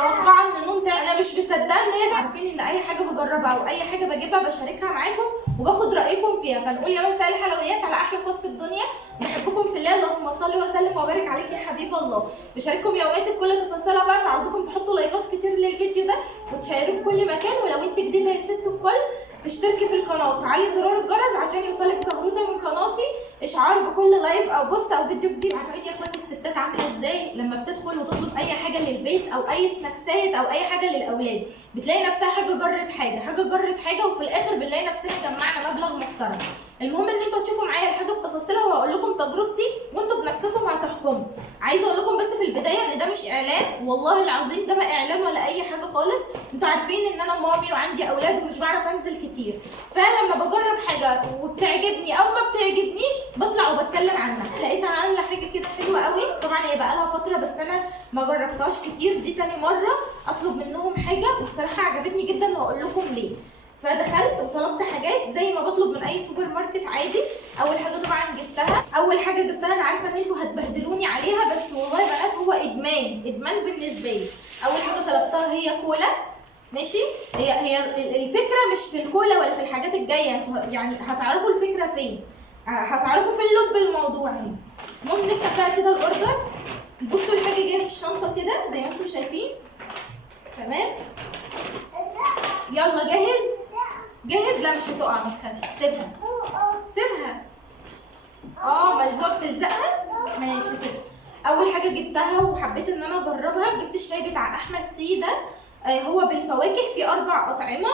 متوقعه ان نون انا مش مصدقه ان هي. عارفين ان اي حاجه بجربها او اي حاجه بجيبها بشاركها معاكم وباخد رايكم فيها، فنقول يا مساء الحلويات على احلى اخوات في الدنيا، بحبكم في الله، اللهم صل وسلم وبارك عليك يا حبيب الله. بشارككم يومياتي بكل تفاصيلها بقى، فعاوزكم تحطوا لايكات كتير للفيديو ده وتشيروه في كل مكان، ولو انت جديده يا ست الكل تشتركي في القناه وتفعلي زرار الجرس عشان يوصلك تغريده من قناتي اشعار بكل لايف او بوست او فيديو جديد. عارفين يا اخواتي الستات عامله ازاي لما بتدخل وتطلب اي حاجه للبيت او اي سناكسات او اي حاجه للاولاد، بتلاقي نفسها حاجه جرت حاجه وفي الاخر بنلاقي نفسنا جمعنا مبلغ محترم. المهم ان انتوا تشوفوا معايا الحاجه بتفاصيلها وهقول لكم تجربتي وانتوا بنفسكم هتحكموا. عايزه اقول لكم بس في البدايه ان ده مش اعلان، والله العظيم ده ما اعلان ولا اي حاجه خالص. انتوا عارفين ان انا مامي وعندي اولاد ومش بعرف انزل كتير، فلما بجرب حاجه وبتعجبني او ما بتعجبنيش بطلع وبتكلم عنها. لقيتها عامله حاجه كده حلوه قوي، طبعا هي بقى لها فتره بس انا ما جربتهاش كتير، دي تاني مره اطلب منهم حاجه والصراحه عجبتني جدا وهقول لكم ليه. فدخلت وطلبت حاجات زي ما بطلب من اي سوبر ماركت عادي. اول حاجه طبعا جبتها، انا عارفه ان انتوا هتبهدلوني عليها بس والله يا بنات هو ادمان بالنسبه لي. اول حاجه طلبتها هي كولا، ماشي. هي الفكره مش في الكولا ولا في الحاجات الجايه، انتوا يعني هتعرفوا الفكره فين، هتعرفوا فين لب الموضوع هنا. المهم نفتح بقى كده الاوردر. بصوا الحاجه جايه في الشنطه كده زي ما انتوا شايفين، تمام. يلا جاهز. لا مش هتقع ما تخافش، سيبها. ملزوقه بتلزقها، ماشي سيبها. اول حاجه جبتها وحبيت ان انا اجربها، جبت الشاي بتاع احمد تي ده. هو بالفواكه في 4 اطعمه.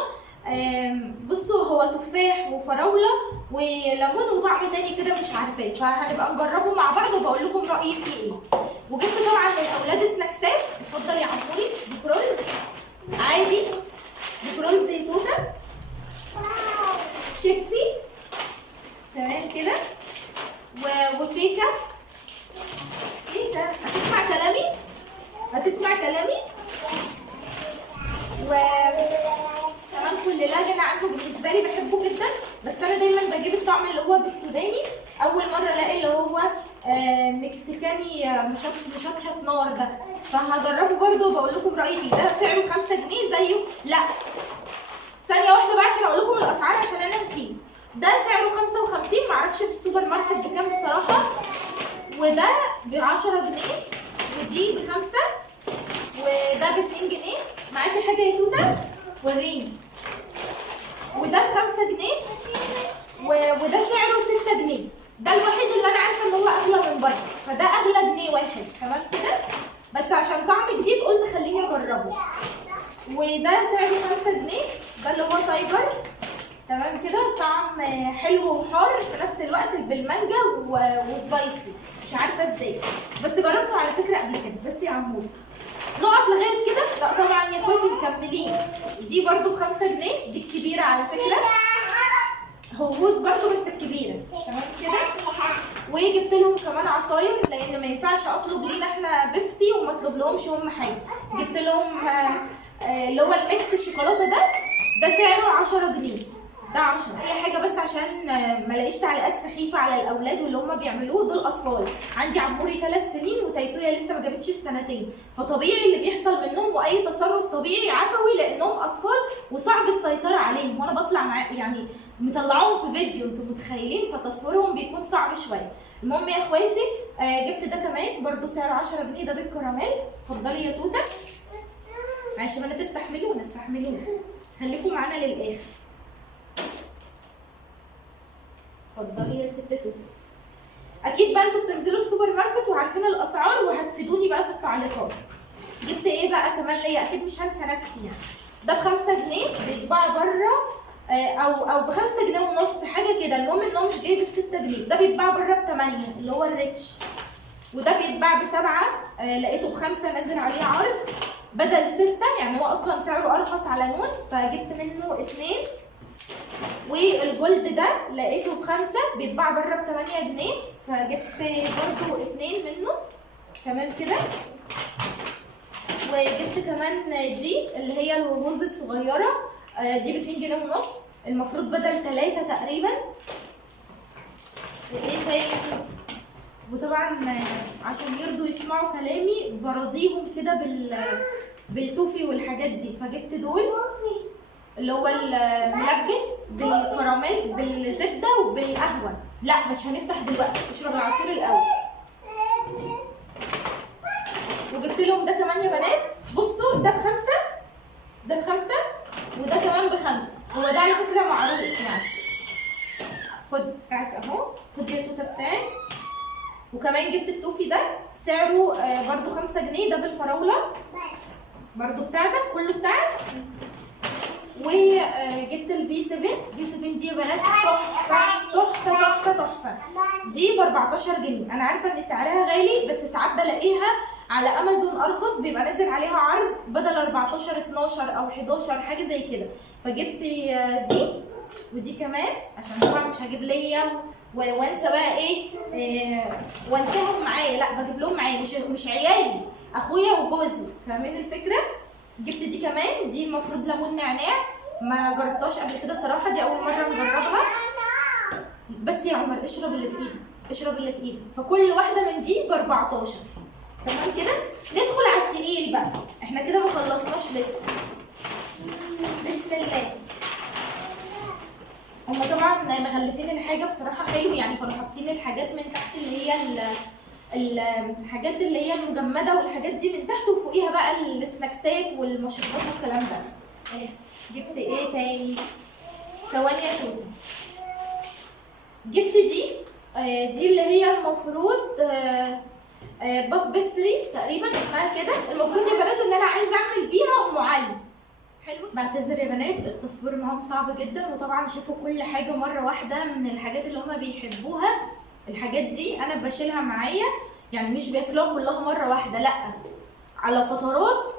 بصوا هو تفاح وفراوله وليمون وطعم تاني كده مش عارفاه، فهنبقى نجربه مع بعض وبقول لكم رايي فيه ايه. وجبت طبعا للاولاد سناكسات. اتفضل يا عموري، بكرول عادي، بكرول زيتونه، شيبسي، تمام كده، وكيكه. هتسمع كلامي وكمان كل لا غنى عنه بالنسبه لي، بحبه جدا، بس انا دايما بجيب الطعم اللي هو بالسوداني. اول مره الاقي اللي هو مكسيكاني مشطشط نار ده، فهجربه برده وبقول لكم رايي فيه. ده سعره 5 جنيه زيه. لا ثانيه واحده بقى عشان اقول لكم الاسعار عشان انا نسيت. ده سعره 55، معرفش في السوبر ماركت بكام بصراحه. وده ب10 جنيه، ودي ب5، وده ب2 جنيه. معاكي حاجه يا توته؟ وريني. وده ب5 جنيه، وده سعره 6 جنيه. ده الوحيد اللي انا عارفه ان هو اغلى من بره، فده اغلى جنيه واحد تمام كده، بس عشان طعم جديد قلت خليني اجربه. وده سعره 5 جنيه، ده اللي هو تايجر، تمام كده. طعم حلو وحار في نفس الوقت بالمانجا وسبايسي، مش عارفه ازاي بس جربته على فكره قبل كده. بس يا عموري نقف لغايه كده؟ لا طبعا يا اخواتي مكملين. دي برده ب5 جنيه، دي الكبيره على فكره، هوز برده بس الكبيره، تمام كده. وجبت لهم كمان عصاير لان ما ينفعش اطلب لينا احنا بيبسي وما اطلب لهمش هم حاجه. جبت لهم اللي هو الميكس الشوكولاته ده سعره 10 جنيه، ده 10. هي حاجه بس عشان ما الاقيش تعليقات سخيفه على الاولاد واللي هم بيعملوه، دول اطفال. عندي عموري 3 سنين وتيتويا لسه ما جابتش السنتين، فطبيعي اللي بيحصل منهم واي تصرف طبيعي عفوي لانهم اطفال وصعب السيطره عليهم، وانا بطلع يعني مطلعوهم في فيديو انتوا متخيلين، فتصويرهم بيكون صعب شويه. المهم يا اخواتي جبت ده كمان برده سعره 10 جنيه، ده بالكراميل. اتفضلي يا توته، معلش بنات استحملونا خليكم معانا للاخر. اتفضلي يا ست توته. اكيد بقى انتوا بتنزلوا السوبر ماركت وعارفين الاسعار وهتفيدوني بقى في التعليقات. جبت ايه بقى كمان ليا؟ اكيد مش هنسى نفسي يعني. ده ب5 جنيه بيتباع بره او ب5 جنيه ونص حاجه كده، المهم ان هو مش جايب ال6 جنيه. ده بيتباع بره ب8 اللي هو الريتش، وده بيتباع ب7. لقيته ب5 نازل عليه عرض بدل 6، يعني هو اصلا سعره ارخص على نون فجبت منه 2. والجولد ده لقيته ب5 بيتباع بره ب8 جنيه فجبت برده 2 منه، تمام كده. وجبت كمان دي اللي هي الهوز الصغيره، دي ب2 جنيه ونص، المفروض بدل 3 تقريبا. ايه تاني؟ وطبعا عشان يرضوا يسمعوا كلامي براضيهم كده بالتوفي والحاجات دي، فجبت دول اللي هو الملبس بالكراميل بالزبده وبالقهوه. لا مش هنفتح دلوقتي، اشرب العصير الاول. وجبت لهم ده كمان يا بنات، بصوا ده ب5، ده ب5 وده كمان ب5. هو ده على فكره معروف يعني. خد بتاعك اهو، خد يا توته بتاعك. وكمان جبت التوفي ده سعره برضو 5 جنيه، ده بالفراوله برضو بتاعتك، كله بتاعك. وجبت الفي 7، في 7 دي يا بنات تحفه تحفه تحفه تحفه. دي ب 14 جنيه. انا عارفه ان سعرها غالي، بس ساعات بلاقيها على امازون ارخص، بيبقى نازل عليها عرض بدل 14 12 او 11 حاجه زي كده. فجبت دي ودي كمان، عشان طبعا مش هجيب ليا وانسى بقى ايه وانساهم معايا، لا بجيب لهم معايا، مش عيالي، اخويا وجوزي، فاهمين الفكره. جبت دي كمان، دي المفروض ليمون نعناع، ما جربتهاش قبل كده صراحه، دي اول مره نجربها. بس يا عمر اشرب اللي في ايدك، اشرب اللي في ايدك. فكل واحده من دي ب 14. تمام كده. ندخل على التقيل بقى، احنا كده ما خلصناش لسه. بسم الله. هما طبعا مغلفين الحاجه بصراحه حلو، يعني كانوا حاطين الحاجات من تحت اللي هي الحاجات اللي هي المجمده والحاجات دي من تحت، وفوقيها بقى السناكسات والمشروبات والكلام ده. جبت ايه تاني؟ ثواني يا توته. جبت دي اللي هي المفروض باف بيستري تقريبا اسمها كده. المفروض يا بنات ان انا عايزه اعمل بيها ام علي. حلو. بعتذر يا بنات، التصوير معاهم صعب جدا، وطبعا شوفوا كل حاجه مره واحده من الحاجات اللي هما بيحبوها. الحاجات دي انا بشيلها معايا، يعني مش بياكلوها كلها مره واحده، لا على فترات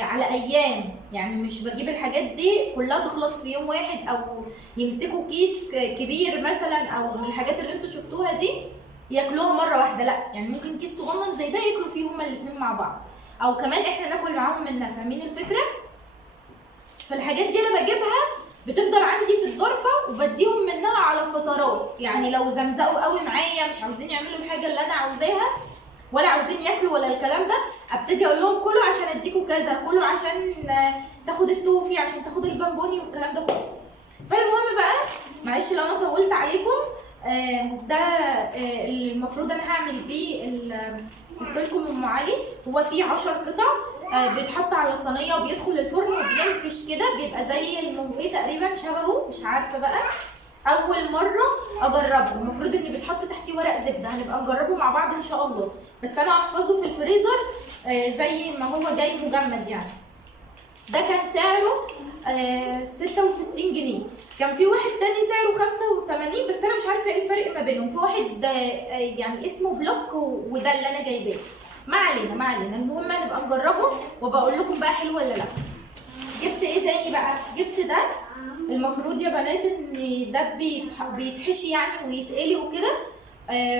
على ايام، يعني مش بجيب الحاجات دي كلها تخلص في يوم واحد، او يمسكوا كيس كبير مثلا، او من الحاجات اللي انتوا شفتوها دي ياكلوها مره واحده، لا يعني ممكن كيس صغنن زي ده ياكلوا فيه هما الاثنين مع بعض، او كمان احنا ناكل معاهم منها، فاهمين الفكره. فالحاجات دي انا بجيبها بتفضل عندي في الظرفه، وبديهم منها على فترات، يعني لو زمزقوا قوي معايا مش عاوزين يعملوا الحاجه اللي انا عاوزاها، ولا عاوزين ياكلوا ولا الكلام ده، ابتدي اقول لهم كلوا عشان اديكوا كذا، كلوا عشان تاخد التوفي، عشان تاخد البامبوني والكلام ده كله. فالمهم بقى، معلش لو انا طولت عليكم، ده المفروض انا هعمل بيه قلت لكم ام علي. هو فيه 10 قطع، بيتحط على صينيه وبيدخل الفرن وبينفش كده، بيبقى زي المنفيه تقريبا، شبهه مش عارفه بقى، اول مره اجربه. المفروض ان بيتحط تحتيه ورق زبده، هنبقى نجربه مع بعض ان شاء الله، بس انا هحفظه في الفريزر زي ما هو جاي مجمد يعني. ده كان سعره 66 جنيه. كان في واحد تاني سعره 85، بس انا مش عارفه ايه الفرق ما بينهم. في واحد يعني اسمه بلوك، وده اللي انا جايباه. ما علينا ما علينا، المهم نبقى نجربه وبقول لكم بقى حلو ولا لا. جبت ايه تاني بقى؟ جبت ده، المفروض يا بنات ان ده بيتحشي يعني ويتقلي وكده،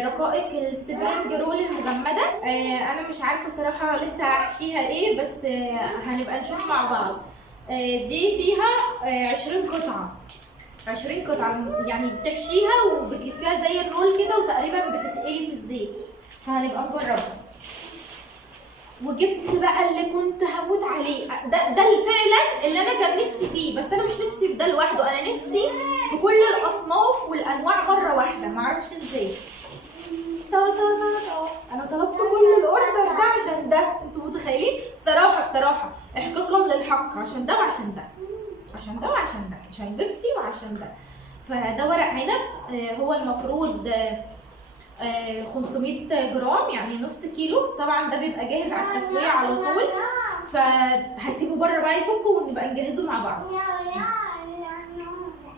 رقائق السبرينج رول المجمده. انا مش عارفه صراحه لسه هحشيها ايه، بس هنبقى نشوف مع بعض. دي فيها 20 قطعه، 20 قطعه، يعني بتحشيها وبتلفيها زي الرول كده، وتقريبا بتتقلي في الزيت، فهنبقى نجربها. وجبت بقى اللي كنت هموت عليه، ده فعلا اللي انا كان نفسي فيه، بس انا مش نفسي في ده لوحده، انا نفسي في كل الاصناف والانواع مره واحده، معرفش ازاي. انا طلبت كل الاوردر ده عشان ده، انتوا متخيلين؟ بصراحه احقاقا للحق، عشان ده وعشان ده، عشان ده وعشان ده، عشان بيبسي وعشان ده. فده ورق عنب، هو المفروض 500 جرام، يعني نص كيلو. طبعا ده بيبقى جاهز على التسويه على طول، فهسيبه بره بقى يفك ونبقى نجهزه مع بعض.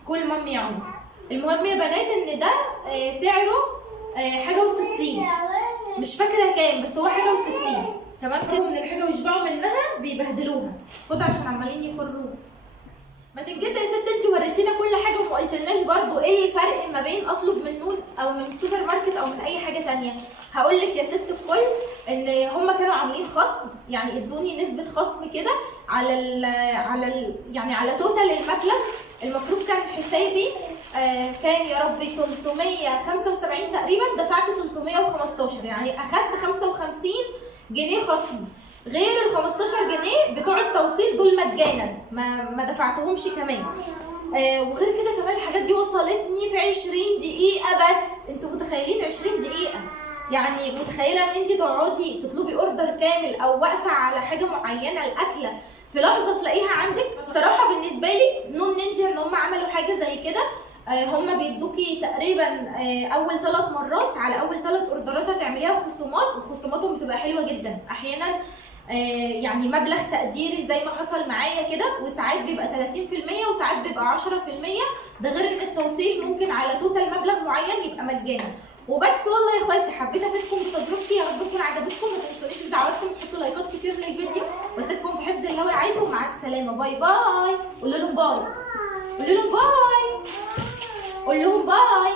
كل مامي يا عمر. المهم يا بنات ان ده سعره حاجه و60، مش فاكره كام، بس هو حاجه و60. تمام كده. من الحاجه ويشبعوا منها بيبهدلوها. خد عشان عمالين يخروا. ما تنجزي يا ست، انت وريتينا كل حاجه وما قلتلناش برضو ايه الفرق ما بين اطلب من نون او من السوبر ماركت او من اي حاجه ثانيه. هقول لك يا ست الكل ان هم كانوا عاملين خصم، يعني ادوني نسبه خصم كده يعني على توتال المبلغ. المفروض كان حسابي كان يا ربي 375 تقريبا، دفعت 315، يعني اخدت 55 جنيه خصم. غير ال 15 جنيه بتوع التوصيل دول مجانا، ما دفعتهمش كمان. وغير كده كمان الحاجات دي وصلتني في 20 دقيقة بس. انتوا متخيلين 20 دقيقة؟ يعني متخيلة ان انت تقعدي تطلبي اوردر كامل او واقفة على حاجة معينة الاكلة في لحظة تلاقيها عندك؟ الصراحة بالنسبة لي نون نينجا ان هم عملوا حاجة زي كده. هم بيدوكي تقريبا اول 3 مرات على اول 3 اوردرات هتعمليها خصومات، وخصوماتهم بتبقى حلوة جدا احيانا. يعني مبلغ تقديري زي ما حصل معايا كده، وساعات بيبقى 30% وساعات بيبقى 10%. ده غير ان التوصيل ممكن على توتال مبلغ معين يبقى مجانا. وبس والله يا اخواتي حبيت افيدكم بتجربتي، يا رب تكون عجبتكم. ما تنسونيش بدعواتكم تحطوا لايكات كتير للفيديو، واسيبكم في حفظ الله ورعايته، ومع السلامه. باي باي. قولوا لهم باي. قولوا لهم باي. قول لهم باي.